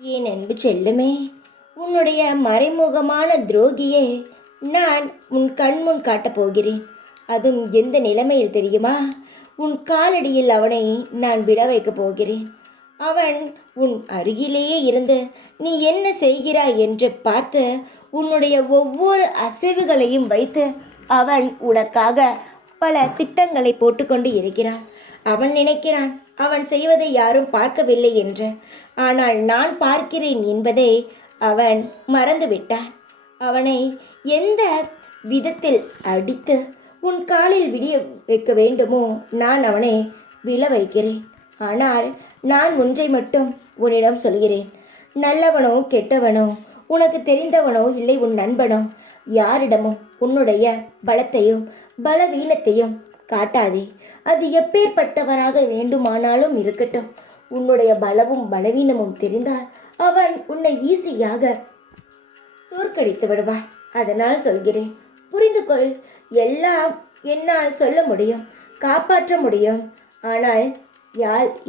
என் அன்பு செல்லுமே, உன்னுடைய மறைமுகமான துரோகியை நான் உன் கண்முன் காட்டப் போகிறேன். அதுவும் எந்த நிலைமையில் தெரியுமா? உன் காலடியில் அவனை நான் விட வைக்கப் போகிறேன். அவன் உன் அருகிலேயே இருந்து நீ என்ன செய்கிறாய் என்று பார்த்து உன்னுடைய ஒவ்வொரு அசைவுகளையும் வைத்து அவன் உனக்காக பல திட்டங்களை போட்டுக்கொண்டு இருக்கிறான். அவன் நினைக்கிறான் அவன் செய்வதை யாரும் பார்க்கவில்லை என்று. ஆனால் நான் பார்க்கிறேன் என்பதை அவன் மறந்துவிட்டான். அவனை எந்த விதத்தில் அடித்து உன் காலில் விடிய வைக்க வேண்டுமோ நான் அவனை விழ வைக்கிறேன். ஆனால் நான் ஒன்றை மட்டும் உன்னிடம் சொல்கிறேன். நல்லவனோ கெட்டவனோ, உனக்கு தெரிந்தவனோ இல்லை உன் நண்பனோ, யாரிடமும் உன்னுடைய பலத்தையும் பலவீனத்தையும் காட்டாதே. அது எப்பேற்பட்டவராக வேண்டுமானாலும் இருக்கட்டும். உன்னுடைய பலமும் பலவீனமும் தெரிந்தால் அவன் உன்னை ஈஸியாக தோற்கடித்து விடுவான். அதனால் சொல்கிறேன், புரிந்து கொள். எல்லாம் என்னால் சொல்ல முடியும், காப்பாற்ற முடியும். ஆனால்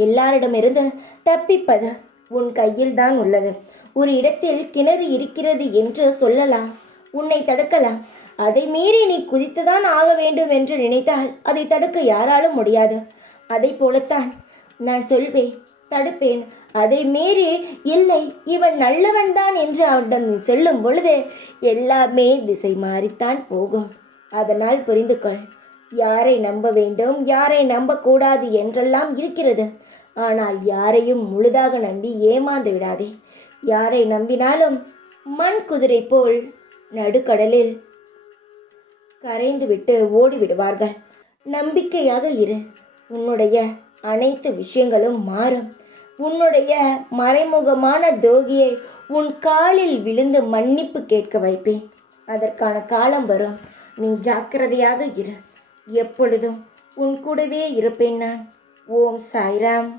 எல்லாரிடமிருந்து தப்பிப்பது உன் கையில் தான் உள்ளது. ஒரு இடத்தில் கிணறு இருக்கிறது என்று சொல்லலாம், உன்னை தடுக்கலாம். அதை மீறி நீ குதித்துதான் ஆக வேண்டும் என்று நினைத்தால் அதை தடுக்க யாராலும் முடியாது. அதை போலத்தான் நான் சொல்வேன், தடுப்பேன். அதை மீறி இல்லை இவன் நல்லவன் தான் என்று அவனிடம் சொல்லும் பொழுது எல்லாமே திசை மாறித்தான் போகும். அதனால் புரிந்து கொள். யாரை நம்ப வேண்டும், யாரை நம்பக்கூடாது என்றெல்லாம் இருக்கிறது. ஆனால் யாரையும் முழுதாக நம்பி ஏமாந்து விடாதே. யாரை நம்பினாலும் மண் குதிரை போல் நடுக்கடலில் கரைந்து விட்டு ஓடிவிடுவார்கள். நம்பிக்கையாக இரு. உன்னுடைய அனைத்து விஷயங்களும் மாறும். உன்னுடைய மறைமுகமான துரோகியை உன் காலில் விழுந்து மன்னிப்பு கேட்க வைப்பேன். அதற்கான காலம் வரும். நீ ஜாக்கிரதையாக இரு. எப்பொழுதும் உன் கூடவே இருப்பேன் நான். ஓம் சாய்ராம்.